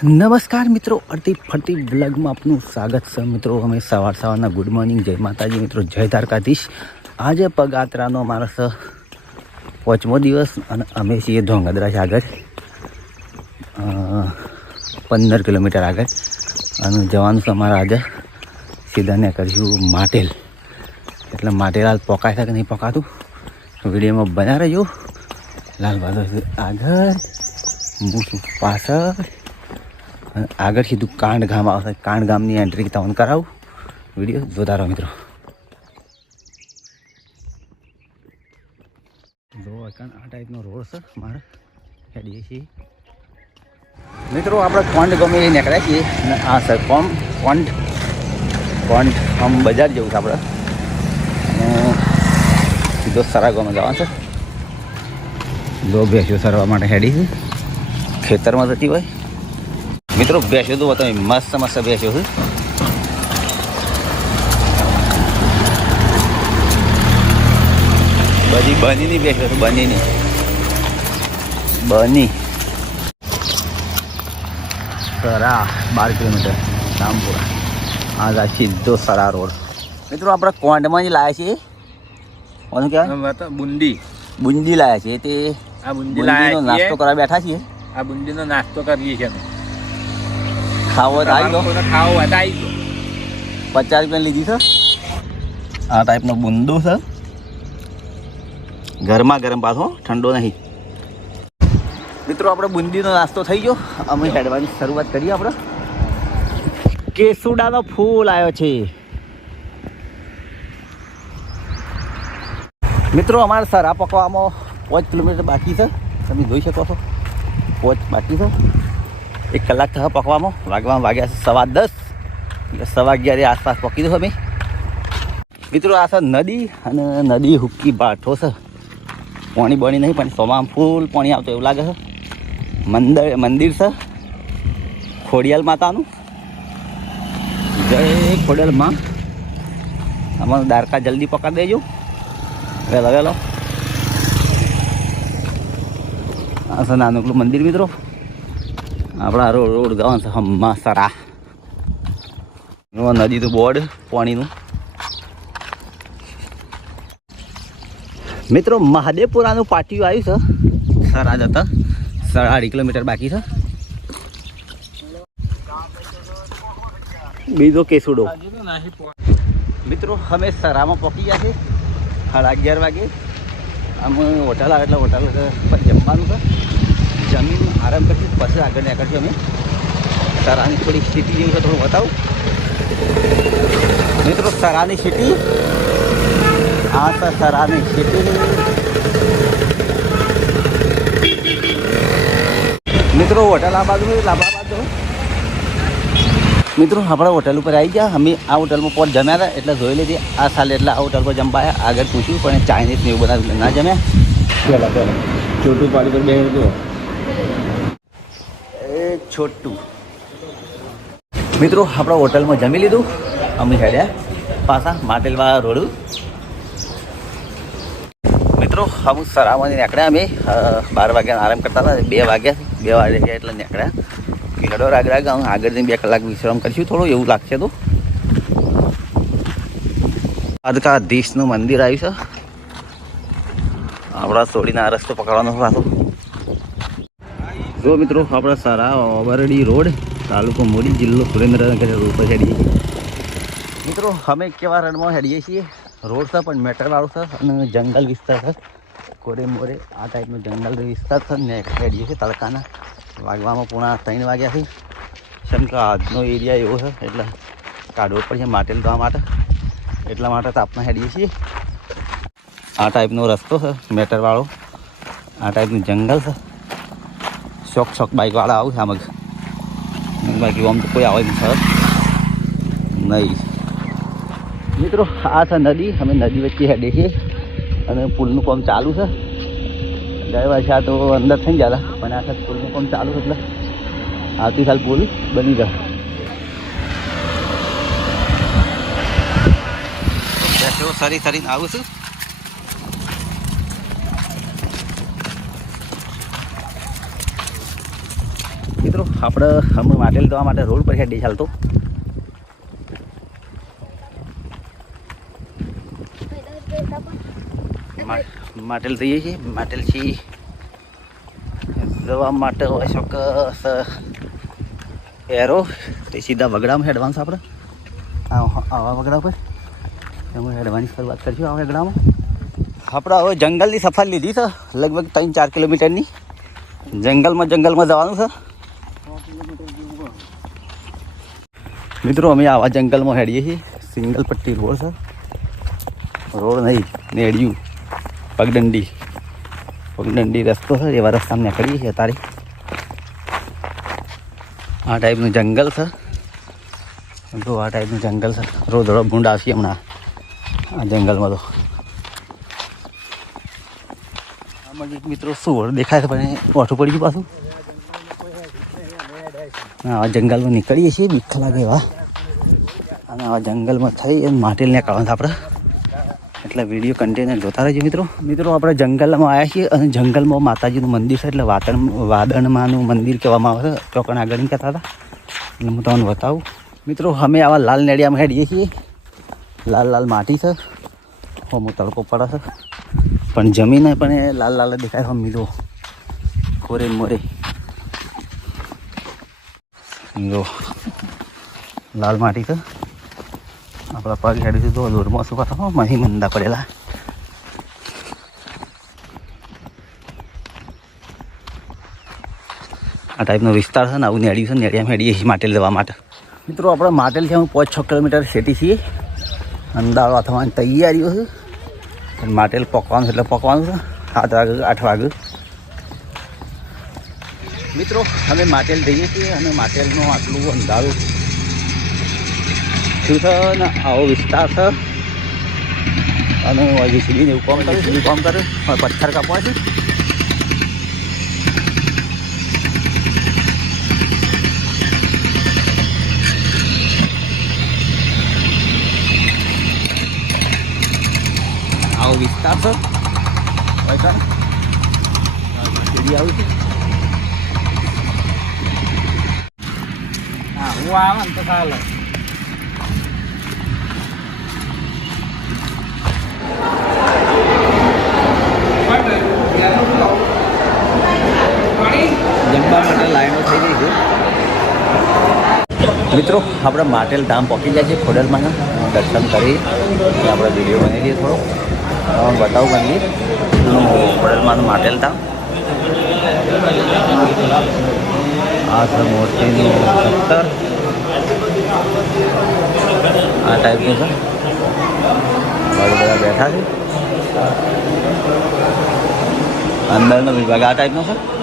નમસ્કાર મિત્રો, અડધી ફરતી બ્લોગમાં આપનું સ્વાગત છે. મિત્રો, અમે સવાર સવારના ગુડ મોર્નિંગ. જય માતાજી. મિત્રો, જય દ્વારકાધીશ. આજે પગાત્રાનો અમારો સ પાંચમો દિવસ અને અમે છીએ ધોંગધરા આગળ પંદર કિલોમીટર આગળ. અને જવાનું છે અમારે આજે સીધાને કર્યું માટેલ. એટલે માટેલ હાલ પોકાય છે કે નહીં પોકાતું? વિડીયોમાં બના રહેજો. લાલ બહાદુર આગળ. હું પાછળ. આગળ સીધું કાંડ ગામ આવશે. કાંડ ગામની એન્ટ્રી તમને કરાવું. વીડિયો જોતા મિત્રો. આ ટાઈપનો રોડ છે મારે. મિત્રો, આપણે કોંડ ગમે એ નીકળ્યા છીએ. અને આ સર કોમ કોંડ કોંડ આમ બજાર જવું છે આપણે. અને સીધો સરા ગમે જવાનું છે. જો બેસ્યો સરવા માટે હેડી છે. ખેતરમાં જતી હોય. મિત્રો બેસ્યો તો તમે મસ્ત મસ્ત બેસ્યો છે બધી બનીની બેસ્યો છે બનીની. બની. સરા બાર કિલોમીટર રામપુરા. આ જાય સીધો સરા રોડ. મિત્રો આપણે કોંડમાં જ લાવ્યા છીએ કોનું કહેવાય? બુંદી. બુંદી લાવ્યા છીએ તે આ બુંદી નાસ્તો કરવા બેઠા છીએ. આ બુંદીનો નાસ્તો કરીએ છીએ અમે. ખાવો તો આવી ગયો. ખાવો હોય તો આવી ગયો. પચાસ રૂપિયા લીધી છે? આ ટાઈપનો બુંદો છે. ગરમા ગરમ પાછો ઠંડો નહીં. મિત્રો આપણે બુંદીનો નાસ્તો થઈ ગયો. અમે હેડવાની શરૂઆત કરીએ આપણે. કેસુડાનો ફૂલ આવ્યો છે. મિત્રો અમારે સરા પકવામાં પાંચ કિલોમીટર બાકી છે. તમે જોઈ શકો છો. પાંચ બાકી છે. એક કલાક થશે પકવામાં. વાગવામાં વાગ્યા છે સવા દસ. એટલે સવા અગિયારે આસપાસ પકી દઉં અમે. મિત્રો, આ છે નદી અને નદી હુક્કી બાઠો છે. પાણી બની નહીં, પણ સોમાં ફૂલ પાણી આવતું એવું લાગે છે. મંદિર મંદિર છે. ખોડિયાલ માતાનું. જય ખોડિયાલમાં. અમારું દારકા જલ્દી પકડી દેજો. વહેલો વહેલો. આ છે નાનકડું મંદિર મિત્રો. આપણા રોડ રોડ ગાવન છે હમ્મા સરા નદી તો બોર્ડ પાણીનું. મિત્રો, મહાદેવપુરાનું પાટિયું આવ્યું છે. સરા જતા સાડા અઢી કિલોમીટર બાકી છે. બીજો કેસુડો. મિત્રો, અમે સરામાં પહોંચી ગયા છે સાડા અગિયાર વાગે. આમ હોટલ આવે એટલે હોટલ જમવાનું છે. જમીન આરામ કરશું પછી આગળ નીકળશું અમે સરાની થોડી સ્થિતિ જેવું છે, થોડું બતાવું. મિત્રો સરાની સ્થિતિ. આ તો સરાની સ્થિતિ. મિત્રો, હોટલ આ બાજુ લાંબા બાજુ. મિત્રો, આપણા હોટલ ઉપર આવી ગયા. અમે આ હોટલમાં પોટ જમ્યા હતા, એટલે જોઈ લીધી. આ સાલે એટલે આ હોટલ પર જમવાયા આગળ પૂછ્યું, પણ ચાઇનીઝ ને એવું બધા ના જમ્યા? છોટું પાડી પર બે છોટું. મિત્રો, આપણા હોટલમાં જમી લીધું. અમે હેડ્યા પાછા માટેલવા રોડ. મિત્રો અમુક સરામાંથી નીકળ્યા અમે. બાર વાગ્યા આરામ કરતા હતા. બે વાગ્યા બે વાગ્યા એટલે નીકળ્યા. ઘેડો રાગ રાગ હું આગળથી બે કલાક વિશ્રામ કરીશું થોડું, એવું લાગશે તો. દ્વારકાધીશનું મંદિર આવ્યું છે. આપણા છોડીને રસ્તો પકડવાનો પાછો જો મિત્રો, આપણે સારા ઓબરડી રોડ, તાલુકો મોડી જિલ્લો સુરેન્દ્રનગર રોડ પર હેડીએ મિત્રો, અમે કેવા રણમાં હેડીએ છીએ. રોડ છે પણ મેટરવાળો છે અને જંગલ વિસ્તાર છે કોરે મોરે આ ટાઈપનો જંગલ વિસ્તાર છે ને હેડીએ છીએ તડકાના. વાગવામાં પૂણા ત્રણ વાગ્યા છે. કેમ કે આજનો એરિયા એવો છે, એટલે કાઢવો પડશે માટેલ જવા માટે. એટલા માટે તાપમાં હેડીએ છીએ. આ ટાઈપનો રસ્તો છે મેટરવાળો આ ટાઈપનું જંગલ છે. શોખ શોખ બાઇકવાળા આવું છે mà બાકી આમ તો કોઈ આવે નહીં સર નહીં મિત્રો આ છે નદી અમે નદી વચ્ચે હેડીએ છીએ અને પુલનું કામ ચાલુ છે ગયા વર્ષે આ તો અંદર થઈ ગયા પણ આ સાલ પુલનું કામ ચાલુ છે એટલે આવતી સાલ પુલ બની જશે સરી સરીને આવું છું મિત્રો, આપણે અમે માટેલ જવા માટે રોડ પર હેડી ચાલતો. મા- માટેલ જઈએ છીએ માટેલથી જવા માટે હોય ચોક્કસ, એરો, તે સીધા વગડામાં હેડવાનું છે આપણે. આ- આવા વગડા પર. એમાં હેડવાની શરૂઆત કરીશું આ વગડામાં. આપણે હવે જંગલની સફારી લીધી છે, લગભગ ત્રણ ચાર કિલોમીટરની. જંગલમાં જંગલમાં જવાનું છે. મિત્રો, અમે આવા જંગલમાં હેડીએ છીએ. સિંગલ પટ્ટી રોડ છે. રોડ નહીં, નેડિયું. પગદંડી. પગદંડી રસ્તો છે, એવા રસ્તામાં નીકળીએ છીએ અત્યારે. આ ટાઈપનું જંગલ છે. જો, આ ટાઈપનું જંગલ છે. રોદડો ભૂંડ આવશે હમણાં. આ જંગલમાં તો. આમાં મિત્રો સુવર દેખાય છે, પણ ઓઠું પડી ગયું પાછું. આવા જંગલમાં નીકળીએ છીએ, બીક લાગે એવા. અને આવા જંગલમાં થઈ અને માટેલ નીકળવાનું આપણે એટલે વીડિયો કન્ટેનર જોતા રહેજો મિત્રો. મિત્રો, આપણે જંગલમાં આવ્યા છીએ અને જંગલમાં માતાજીનું મંદિર છે, એટલે વાતણ, વાદણમાંનું મંદિર કહેવામાં આવે છે. ચોકણ આગળ કહેતા હતા. એટલે હું તમને બતાવું. મિત્રો, અમે આવા લાલ નેડિયામાં હેડીએ છીએ. લાલ લાલ માટી છે. હોમો તડકો પડે છે. પણ જમીને પણ લાલ લાલ દેખાય છે, મિત્રો. કોરે મોરે. જો, લાલ માટી તો આપણા પગ હેડી તો દૂરમાં શું કરતા મહી મંદા પડેલા. આ ટાઈપનો વિસ્તાર છે ને, આવું નેડ્યું છે નેડિયામાં હેડીએ માટેલ દેવા માટે. મિત્રો, આપણે માટેલથી અમે પાંચ છ કિલોમીટર સેટી છીએ. અંદાજો અથવાની તૈયારીઓ છે. માટેલ પકવાનું છે એટલે પકવાનું છે. સાત વાગે આઠ વાગે. મિત્રો, અમે માટેલ જઈએ છીએ અને માટેલનું આટલું અંધારું શું છે ને આવો વિસ્તાર છે? અને વીજળી ને એવું કામ કરે એવું કામ કરે પથ્થર કાપવા છે. આવો વિસ્તાર છે. હોય વીજળી આવી છે. હા આવે ને થઈ ગઈ છે. મિત્રો, આપણે માટેલ ધામ પહોંચી જાય છે. ખોડલમાં દર્શન કરી આપણે વીડિયો બની દઈએ થોડો. બતાવું બની ખોડલમાંનું માટેલ ધામ. આ છે પથ્થર આ ટાઈપનું છે. બાજુ બધા બેઠા છે. અંદરનો વિભાગ આ ટાઈપનો છે?